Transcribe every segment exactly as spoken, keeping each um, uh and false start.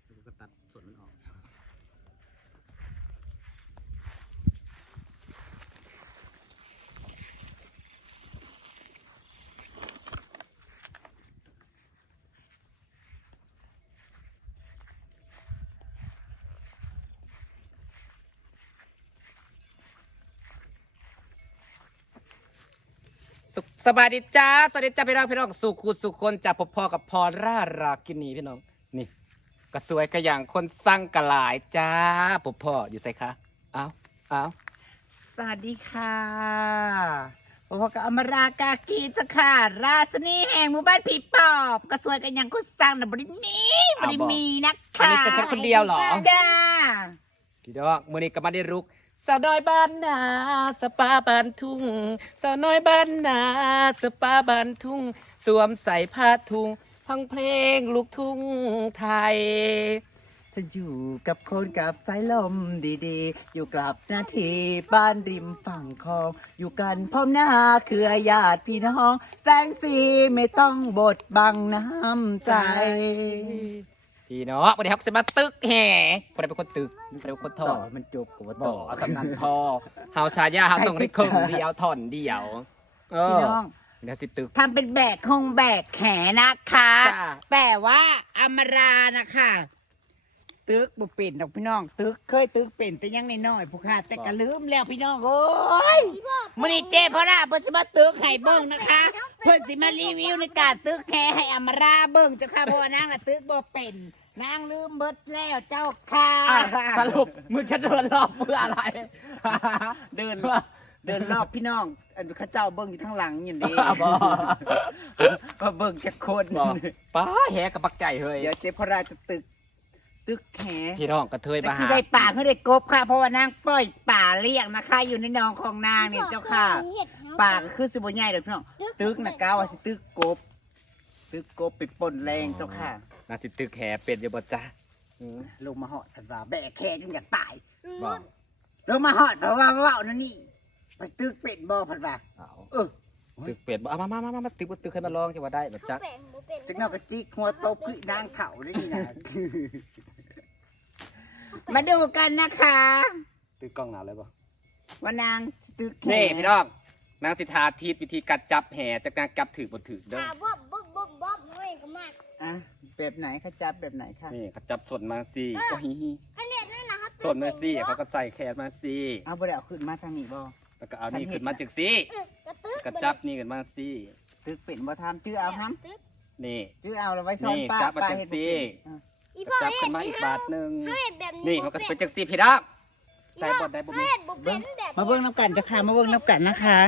แล้วก็ตัดส่วนมันออกสบายดีจ้าสวัสดีจ้าพี่น้องพี่น้องสุขุสุขคนจากพบพ่อกับพรร่ารากินีพี่น้องนี่ก็สวยกระอย่างคนสร้างกระหลายจ้าพบพ่ออยู่ใส่คะอ้าวอ้าวสวัสดีค่ะพบพ่อกับอมรากากีจ้าค่ะราสนีแห่งหมู่บ้านผีปอบก็สวยกระอย่างคนสร้างนะบริมีบริมีนะคะอันนี้จะแค่คนเดียวเหรอจ้าพี่น้องมื่อนี้ก็มาได้รุกสาวน้อยบ้านนาสปาบ้านทุ่งสาวน้อยบ้านนาสปาบ้านทุ่งสวมใส่ผ้าทุ่งฟังเพลงลูกทุ่งไทยจะอยู่กับคนกับสายลมดีๆอยู่กับหน้าที่บ้านริมฝั่งคลองอยู่กันพร้อมหน้าเครือญาติพี่น้องแสงสีไม่ต้องบดบังน้ำใจพี่น้องวันนี้เขาจะมาตึกแห่คนใดเป็นคนตึกคนใดเป็นคนถอดมันจบกับว่าต่อสำนันพอเฮาชายาเฮาต้องได้ครึ่งเดียวถอนเดียวพี่น้องเดี๋ยวสิตึกทำเป็นแบกคงแบกแขนะคะแต่ว่าอมรานะคะตึกบุเป็นดอกพี่น้องตึกเคยตึกเป็นแต่ยังน้อยๆผู้ค่ะแต่ก็ลืมแล้วพี่น้องโอ้ยมื้อนี้เจ้พ่อราเพิ่นสิมาตึกให้เบิ่งนะคะเพิ่นสิมารีวิวในการตึกแค่ให้อมราเบิ่งเจ้าค่ะเพราะว่านางน่ะตึกบ่เป็นนางลืมเบิดแล้วเจ้าค่ะสรุปมึงจะเดินรอบเพื่ออะไรเดินเดินรอบพี่น้องอันข้าเจ้าเบิ่งอยู่ทั้งหลังอย่างนี้ก็เบิ่งแค่คนป้าแหกับปักใจเฮ้ยเดี๋ยวเจ้พ่อราจะตึกตึกแหพี่น้องกระเทยมาหาได้ป่าเขาได้กบค่ะเพราะว่านางปล่อยป่าเลี้ยงนะคะอยู่ในหนองของนางเนี่ยเจ้าค่ะป่าก็คือสิบใหญ่เด้อพี่น้องตึกนะก้าวว่าสิตึกกบตึกกบไปปนแรงเจ้าค่ะน่าสิตึกแหเป็ดอยู่บ่จ้าลงมาหอดถัดว่าแบกแขจนอยากตายบอกลงมาหอดเพราะว่าว่านั่นนี่ไปตึกเป็ดบ่ผัดว่าเออตึกเป็ดบ่มามามามาตึกตึกให้มาลองจะว่าได้บ่จ้าจักนอกกระจิกหัวโตคือนางเถ่าได้นี่นะมาดูกันนะคะตึกกล้องหนาเลยป่ะว่านางตึกนี่พี่น้องนางสิทาทีวิธีการจับแห่จากนางจับถือบนถือเด้อบ๊อบบ๊อบบ๊อบบ๊อบไม่ก็มากอ่ะแบบไหนเขาจับแบบไหนคะนี่เขาจับส่วนมาสิโอ้ยอันนี้นั่นนะครับส่วนมาสิเขาก็ใส่แขนมาสิเอาบ่ได้เอาขึ้นมาทางนี้บ่แล้วก็เอานี่ขึ้นมาจากสิก็จับนี่ขึ้นมาสิตึกเป็นบ่ทำชื่อเอาทำนี่ชื่อเอาเราไว้ซ้อนป้าจับมาจากสิจับขึ้นมาอีกบาทหนึ่งนี่เขาก็เป็นจากสิพี่น้องใส่บดได้บ่มีมาเบิ่งน้ำกันจะค่ะมาเบิ่งน้ำกันนะคะ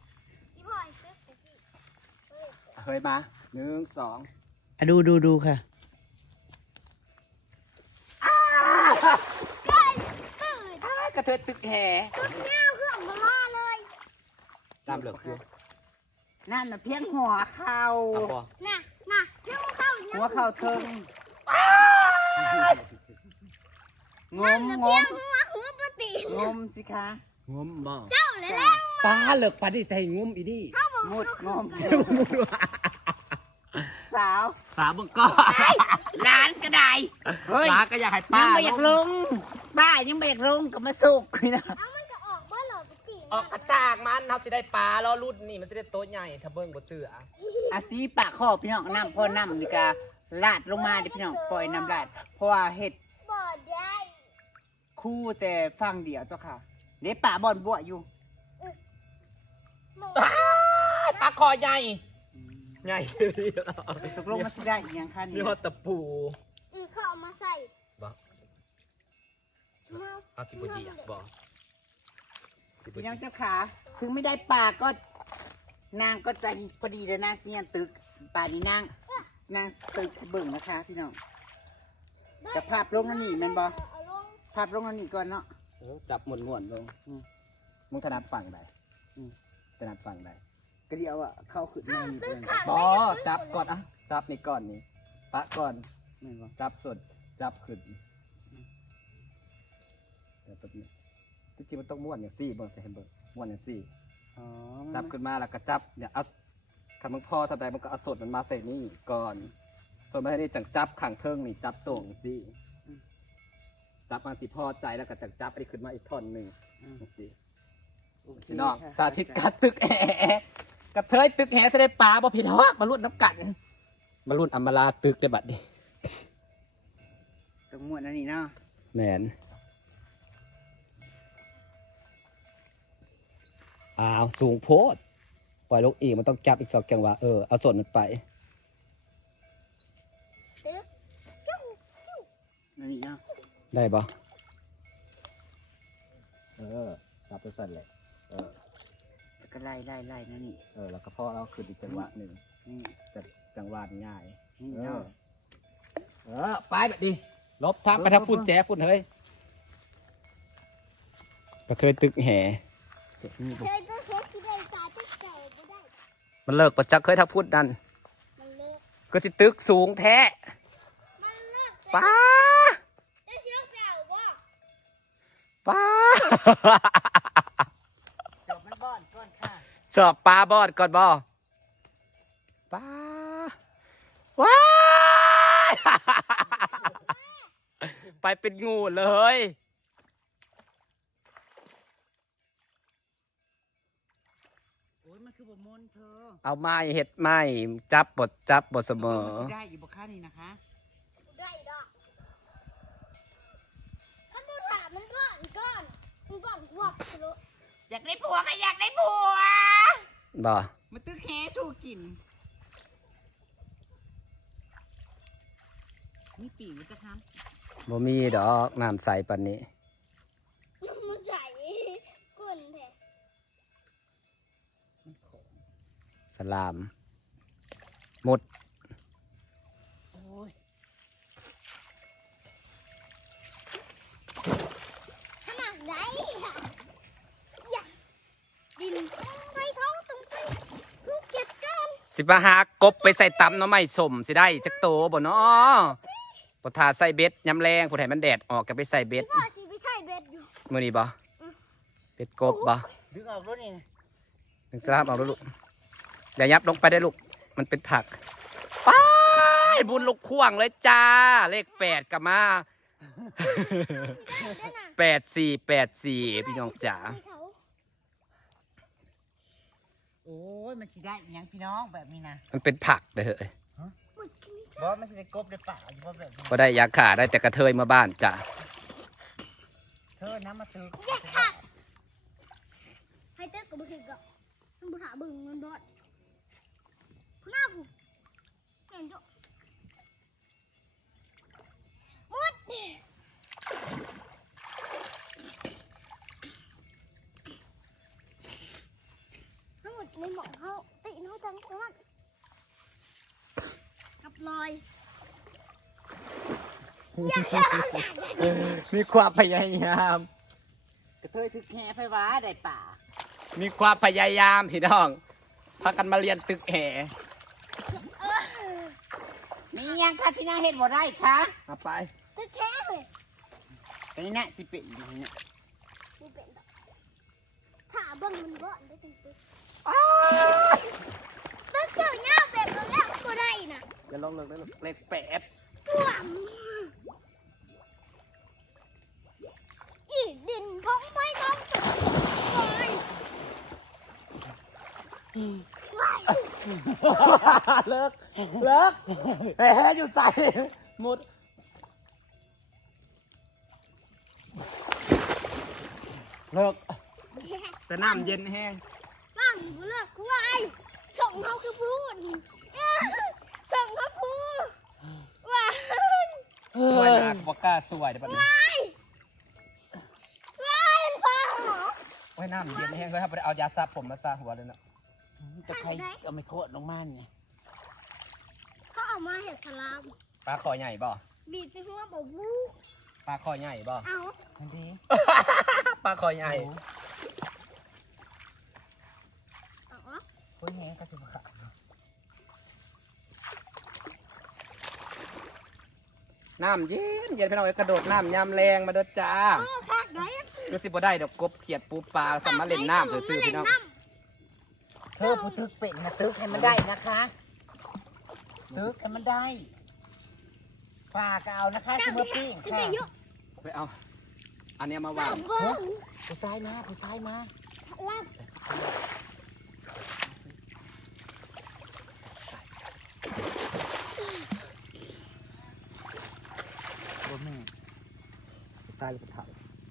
เฮ้ยมาหนึ่งสองอ่ะดูดูดูค่ะกระเทยตึกแห่หน้าเครื่องมาล่าเลยตามเหลือคือนั่นน่ะเพียงหัวเข่าน่ะน่ะเพียงหัวเข่าหัวเข่าเทิงงมงมหัวหัวปฏิงมสิคะงมบ่เจ้าเลยแล้วป้าเหลือปาที่ใส่งมอีดิงดงมสาวสาวบังก็ร้านก็ได้เฮ้ยร้านก็อยากให้ป้ายังไม่อยากลงป้ายังไม่อยากลงกับมาสุกนะมันจะออกบ้านหรอปฏิออกกระจากมันเขาจะได้ปลาล้อรุ่นนี่มันจะได้โต๊ะใหญ่ถ้าเบิ้งบ่เสืออาซีปากคอพี่น้องน้ำพ่อน้ำนี่กาลาดลงมาดิพี่น้องปล่อยน้ำลาดเพราะว่าเห็ดบ่ได้คู่แต่ฟังเดียวเจ้าค่ะเดี๋ยวป่าบอลบัวอยู่ปลาคอใหญ่ใหญ่ตกลงมาสิได้ยังคันนี่ฮอตะปูเขาเอามาใส่บอกเอาสิบดีอ่ะบอกพี่น้องเจ้าขาถึงไม่ได้ป่าก็นางก็ใจพอดีเลยนางเสียนตึกป่านี้นางนางตึกเบิ่งนะคะพี่น้องจะภาพลงนั่นนี่มันบอภาพลงนั่นนี่ก่อนเนาะจับหมุนหมุนลงมึงถนัดฝั่งใดถนัดฝั่งใดก็เดียวอ่ะเข้าขึ้นมาบอจับก่อนอ่ะจับนี่ก่อนนี่ปะก่อนจับสดจับขึ้นเดี๋ยวตัวนี้ที่จริงมันต้องม้วนอย่างซี่เบิ่งใส่เบิ่งม้วนอย่างซี่จับขึ้นมาแล้วก็จับเนี่ยเอาคำมึงพ่อสบายมันก็เอาสดมันมาใส่นี่ก่อนส่วนมาให้นี่จังจับขังเทิงนี่จับตรงซี่จับมาสิพอใจแล้วก็จะจับไปขึ้นมาอีกท่อนหนึ่งอืมสิโอเคพี่น้องค่ะสาธิตการตึกแหกระเทยตึกแหจะได้ปลาบ่พี่น้องมาลุ้นน้ำกันมาลุ้นอำมาลาตึกได้บัดนี้ตรงหมวดอันนี้เนาะแมนอ้าวสูงโพดปล่อยลูกอีกมันต้องจับอีกสองจังหวะเออเอาส่วนมันไปตึกจุ๊บอันนี้เนาะได้ปะเออจับไปสั่นเลยเออแล้วก็ไล่ไล่ไล่นั่นนี่เออแล้วก็พอเราขึ้นอีกจังหวะหนึ่งนี่จะจังหวะง่ายนี่เออเนาะเออไปแบบดีลบทับไปทับพุ่นแจ๊พุ่นเฮ้ยก็เคยตึกแห่เจ็บนี่เคยก็เคยที่ได้ตาตึกไก่ก็ได้มันเลิกประจักเคยทับพุ่นนั่นมันเลิกก็สิตึกสูงแท้มันเลิกป้าได้เชือกไปเอาบ่ป้าจบมันบอนก่อนค่ะชอบปลาบอดก่อนบอป้าว้าย ไปเป็นงูเลยโอ้ยมันคือบมนเธอเอาไม้เห็ดไม้จับบดจับบดเสมอมันสิได้อยู่บ่ค่านี่นะคะได้ดอกถ้ามึงถามมันก่อนก่อนมึงก่อนพวกสรุปอยากได้ผัวก็อยากได้ผัวบ่มาตึกแฮถูกกินมีปีกมันจะทบ่มีดอกน้ำใสปันนี้มึงใส่กุ่นแท้สลามหมดำโอ้ยขนาดไหนอะอยากดินไปเขาตรงไปลูกเก็บกันสิบหากบไปใส่ตำหน้ำไม้สมสิได้จักโตบ่เนาะบ่ทาใส่เบ็ดยำแรงผู้ใดมันแดดออกก็ไปใส่เบ็ดพี่พ่อสิไปใส่เบ็ดอยู่มื้อนี้บ่เบ็ดกบบ่ดึงออกรถนี่นึกสภาพเอาแล้วลูกอย่ายับลงไปได้ลูก มันเป็นผักไปบุญลูกข่วงเลยจ้า เลขแปดกลับมาได้น่ะแปดสี่แปดสี่พี่น้องจ๋าให้เขาโอ้ยมันสิได้อีหยังพี่น้องแบบนี้นะมันเป็นผักเลยเฮ้ยหมดกินบอสมันสิได้กบได้ป่าอยู่บ่แบบนี้ก็ได้ยาขาได้แต่กระเทยมาบ้านจ้าเธอน้ำมาตึกอยากขาดให้เต้กับบุตรก็ต้องบุตรหาบึงเงินบอดหน้าผมเห็นจ้ะหมดทั้งหมดในหมองเขาติน้อยจังจังนั้นกับลอยอยากอยากอยากอยากมีความพยายามกระเทยตึกแฮไฟว้าได้ป่ามีความพยายามพี่น้องพากันมาเรียนตึกแห่เออมีหยังค่ะที่น่าเห็นบ่ได้คะเอาไปจะแค่เลยอันนี้น่ะสิเป็นอย่างนี้นี่เป็นดอกถ้าเบิ่งมันบ่อนได้จริงๆต้องเสือเงาแบบเราแล้วก็ได้นะอย่าลงเลยลูกเลขแปดตัวมอีดินท้องไม่ท้องสุดเลยว้ายเลิกเลิกแหมอยู่ใส่หมดเลิกแต่น้ำเย็นแห้งบ้างกูเลิกกูวายส่งเขาคือพูดส่งเขาพูดว้ายสวยมากบอกกล้าสวยเดี๋ยวแป๊บนึงว้ายว้ายพ่อโอ้ยน้ำเย็นแห้งเลยครับไปเอายาซับผมมาซาหัวเลยเนาะจะใครเอาไม่โคตรลงมาเนี่ยเขาเอามาเห็ดสลามปลาคอใหญ่บ่บีบใส่หัวบอกวู้ปลาคอใหญ่บ่เอามันดีปลาคอใหญ่เอาออกคุยแฮก็สิบ่ขาดน้ำเย็นเย็นพี่น้องกระโดดน้ำยำแรงมาเด้อจ้าเออคักได้ดูสิบ่ได้ดอกกบเขียดปูปลาสามารถเล่นน้ำซื่อๆพี่น้องเธอผู้ตึกเป็นนะตึกให้มันได้นะคะตึกให้มันได้ปลาก็เอานะคะจัซุบเปอร์ปิ้งขึ้นค่ะไปยุไปเอาอันเนี้ยมาวางเบิ้งผู้ชายมาผู้ชายมาลับโอ้แม่ตายหรือเปล่า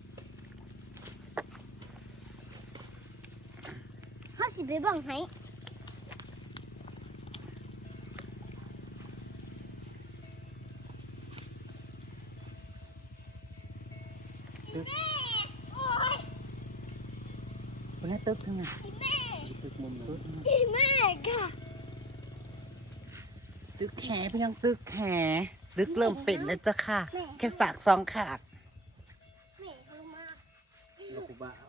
เขาสิไปเบังให้คนนี้ตึกขึ้นมาแม่ตึกมุมนึงแม่ค่ะตึกแขพี่ยังตึกแขตึกเริ่มเป็นแล้วจ้ะค่ะ แค่สากสองขากแม่เขาลงมาลูกบ้า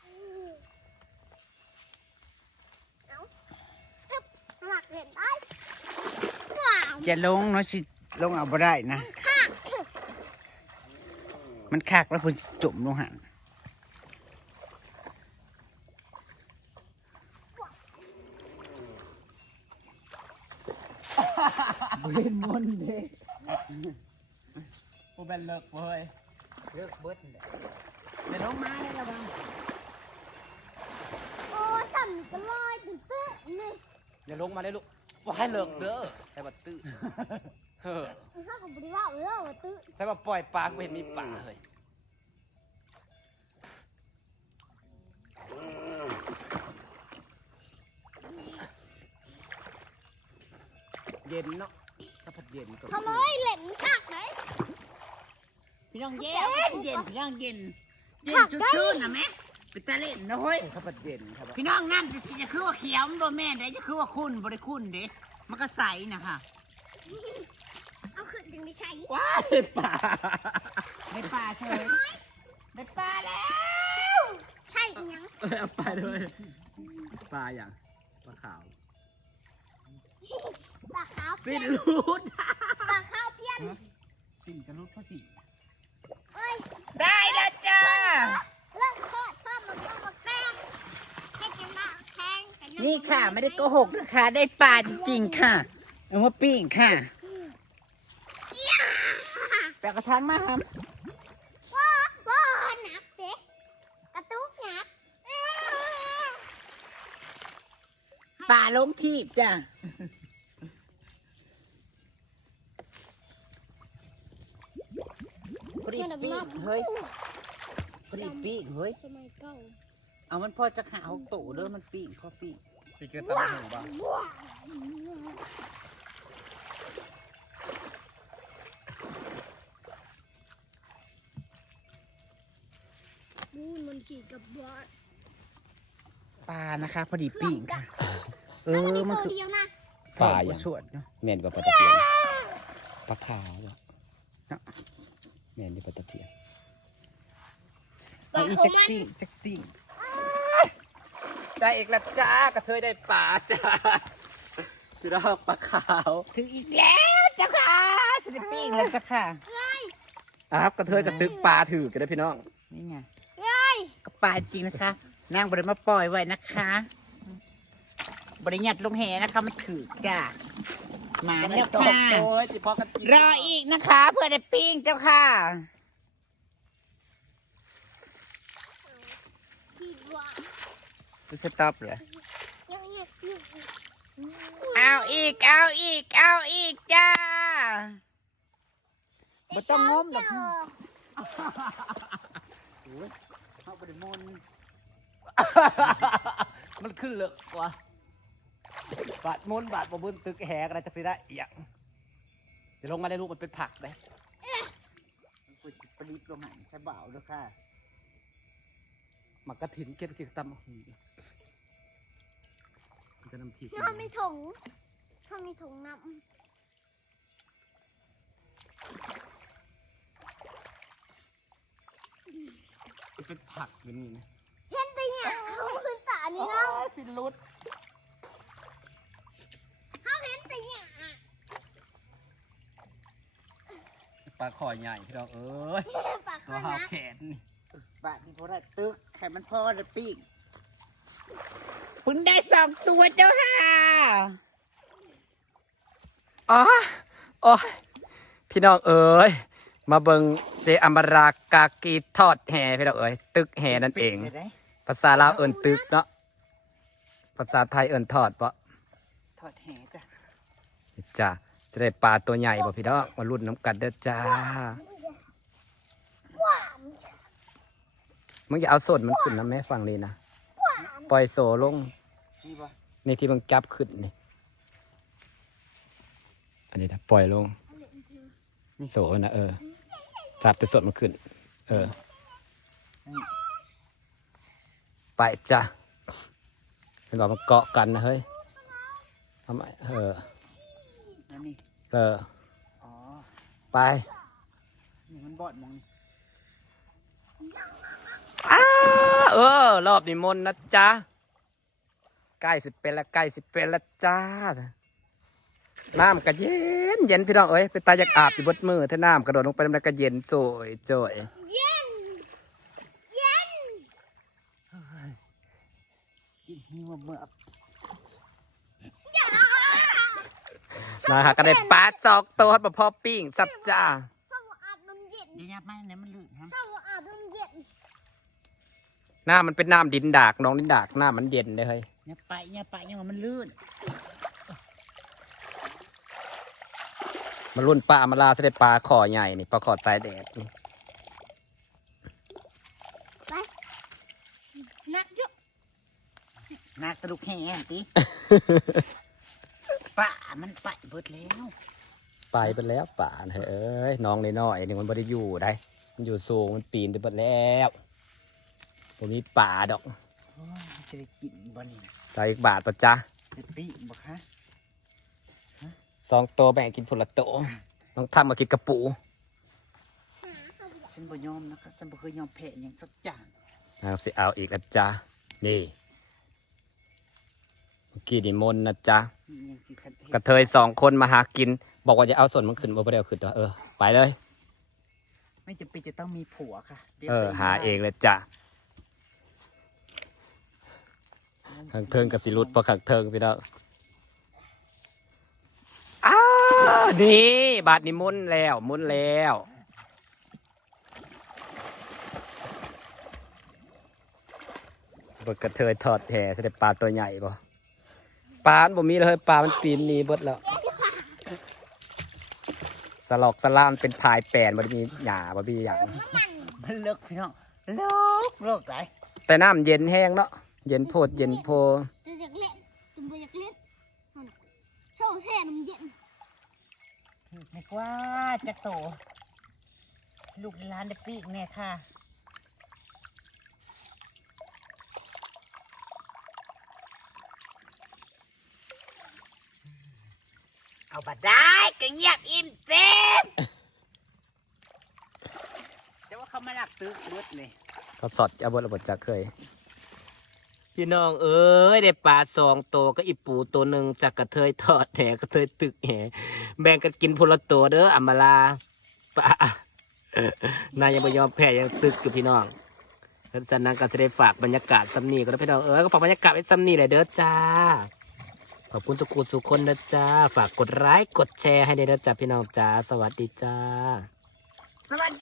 เอาตึ๊บหลักเห็นได้ว้าวอย่าลงเนาะสิลงเอาบ่ได้นะค่ะมันคักแล้วเพิ่นสิจมลงหันเวนมนเด้ผู้เป็นเลิกเว้ยเลิกเบิดเลยเดี๋ยวลงมาเลยระวังโอ้สั่นก็ลอยตึ๊ดตึ๊ดนี่อย่าลงมาเลยลูกว่าให้เลิกเด้อใส่บัตตื้อเฮ้อข้าก็บริว่าเออว่าตึ๊ดใส่บัตปล่อยปลาไม่เห็นมีปลาเลยเย็นเนาะถ้าพัดเย็นก็เขาเลยเหล็มคักไหนพี่น้องเย็นเย็นพี่น้องเย็นเย็นชุ่นๆนะแม่ไปตะเล่นนะเฮ้ยถ้าพัดเย็นครับพี่น้องน้ำจะสิจะคือว่าเขียวมันบ่แม่นได้จะคือว่าคุณบ่ได้คุณเด้มันก็ใสนะคะเอาขึ้นถึงไม่ใช่ว้ายปลาได้ปลาเฉยได้ปลาแล้วใช่อีหยังเออเอาไปเลยปลาอย่างปลาขาวปลาขาวเพี้สิ้ยนนรูดปลาขาวเพี้ยนสิ่งจะรุดเขาสิเอ้ยได้แล้วจ้าเลิกโทษพ่อมันก็มาแกล้งให้กันมาแข่งกันนี่ค่ะไม่ได้โกหกนะคะได้ปลาจริงๆค่ะเอามาปิ้งค่ะแปะกระทังมาครับว้าว้าหนักเด็กกระตุกหนักปลาล้มทีบจ้ะพอดีปิ้งเฮ้ยพอดีปิ้งเฮ้ยสมัยเก่าเอามันพอจะขาหกโตเด้อมันปิ้งพอปิ้งพี่เกิดตามหูบ้างว้าบูนมันขี่กับบอสปลานะคะ พอดีปิ้งค่ะ เอแล้วก็อมีมันตัวคือเดียวนะปลาอย่างสวดเนาะแมนกับปลาตะเพียนปลาขาวอะแมนกับปลาตะเพียนเอาอีจักปิ้งจักปิ้งได้อีกแล้วจ้ากระเทยได้ปลาจ้าพี่รอกปลาขาวถึงอีกแล้วเจ้าค่ะสไดิปิ้งแล้วเจ้าค่ะอ่ะครับกระเทยกระตึกปลาถือกันได้พี่น้องนี่ไงเฮ้ยก็ปลาจริงนะคะนางบริมาปล่อยไว้นะคะบริญัดลงแหนะคะมันถือจ้ามาแล้วค่ะโอ้ยจิพอกันกินรออีกนะคะ เพื่อได้ปิ้งเจ้าค่ะพี่ว่าดูสต็อปเลยยังยังยังเอาอีกเอาอีกเอาอีกจ้าบ่ต้องงมหรอก เข้าไปมนมันขึ้นเลยกว่าบาดม้วนบาดบ่บุญตึกแหกอะไรจะสิได้เอียงจะลงมาได้ลูกมันเป็นผักเลยกุจิปริบลงหันใช้เบาด้วยค่ะหมักกระถินเก็บเก็บตำบักหุ่งมันจะนำทีถ้ามีถุงถ้ามีถุงน้ำมันเป็นผักอย่างนี้นะเห็นแต่เนี่ยเขาขึ้นตานี่เนาะสิลุดเขาเห็นแต่เนี่ยปลาคอใหญ่พี่น้องเอ้ยปากตัเขาวหานะแขนนี่บาทนี่พอได้ตึกไข่มันพอได้ปิ้งเพึ่งได้สองตัวเจ้าค่ะอ๋อโอ้ยพี่น้องเอ้ยมาเบิงเจอมรากากีทอดแห่พี่น้องเอ้ยตึกแห่นั่นเองป็ดลยด้ภาษาลาวเอิ้นตึกเนาะภาษาไทยเอิ้นทอดปะทอดแห่จ้ะจ้าจะได้ปลาตัวใหญ่บ่พี่น้องมาลุ้นน้ำกันเด้อจ้าหวานมึงอย่าเอาสดมันขึ้นนะแม่ฟังเลยนะปล่อยโซลงนี่บ่ในที่มันจับขึ้นนี่อันนี้นะปล่อยลงโซนะเออจับแต่สดมันขึ้น เออ ไปจ้ะเห็นบอกมันเกาะกันนะเฮ้ยทำไมเออแล้วนี่เอออ๋อไปนี่มันบอดมองนี่อ้าเออ รอบนี้มนต์นะจ๊ะ ใกล้สิเป็นละใกล้สิเป็นละจ้า น้ำก็เย็นเย็นพี่น้องเอ้ยเป็นตาอยากอาบอยู่บดมือถ้าน้ำกระโดดลงไปมันก็เย็นโจยโจยเย็นเย็นกินหิวเมื่อนะฮะก็ได้ปลาสอกตัวมาพอปิ้งสับจ้าสาวอาบน้ำเย็นเดี๋ยวยับมาเนี่ยมันลื่นครับสาวอาบน้ำเย็นน้ำมันเป็นน้ำดินดากน้องดินดากน้ำมันเย็นเลยเฮ้ยเนี่ยไปเนี่ยไปเนี่ยมันลื่นมารุ่นปลามาลาเสด็จปลาขอใหญ่นี่ปลาขอตายแดดนี่ไปนักอยุกนักตะลุกแห่ติ ป่ามันไปเบิดแล้วไปไปแล้วป่าน่ะเอ้ยน้องน้อยๆนี่มันไม่ได้อยู่ได้ มันอยู่สูงมันปีนไปหมดแล้วผมมีป่าดอกโอ้ยจะได้กินบ่นี่นะใส่อีกบาทปะจ๊ะจะปีบ่คะสองตัวแบ่งกินผลละโตน้องทำมากินกระปูฉันบ่ยอมนะคะฉันบ่เคยยอมแพ้อย่างสักอย่างนางสิเอาอีกนะจ๊ะนี่เมื่อกี้นี่มนต์นะจ๊ะมีอย่างสิสันเทกระเทยสองคนมาหากิน บอกว่าจะเอาส่วนมันขึ้นบ่ไปเดี๋ยวขึ้นตัวเออไปเลยไม่จำเป็นจะต้องมีผัวค่ะดี๋ยวเออไปหาเองเลยจ้ะขังเทิงกับสิรุดพอขังเทิงพี่น้องอ้าวนี่บาทนี่มุนแล้วมุนแล้วบดกระเทยทอดแห่เสด็จปลาตัวใหญ่บ่ปลามันบ่มีเลยปลามันปีนหนีเบิดแล้วสลอกสลามเป็นพายแปนบ่ได้มีหญ้าบ่มีหยังมันเลิกพี่น้องเลิกเลิกไหนแต่น้ำเย็นแห้งเนาะเย็นโพดเย็นโพจะอยากเล่นจะบ่อยากเล่นนั่นน่ะโซ่แช่น้ำเย็นไม่กว่าจะโต ลูกหลานเด็กปีกเนี่ยค่ะ เอาบัดได้ก็เงียบอิ่มเต็มแต่ว่าเขามาหลักตึกรถเลยเขาสอดเอาบทระบทจากเคย พี่น้องเอ้ยได้ปลาสองตัวก็อีปูตัวหนึ่งจากกระเทยทอดแหกระเทยตึกแหแบ่งกันกินพละตัวเด้ออำมาลาปลานายยังไม่ยอมแพ้ยังตึกอยู่พี่น้องแล้วจากนั้นก็จะได้ฝากบรรยากาศซัมนี่ก็ได้พี่น้องเอ้ยก็ฝากบรรยากาศไว้ซัมนี่เลยเด้อจ้าขอบคุณสุขุสุขคนนะจ้าฝากกดไลค์กดแชร์ให้ได้เด้อจ้าพี่น้องจ้าสวัสดีจ้าสวัสดี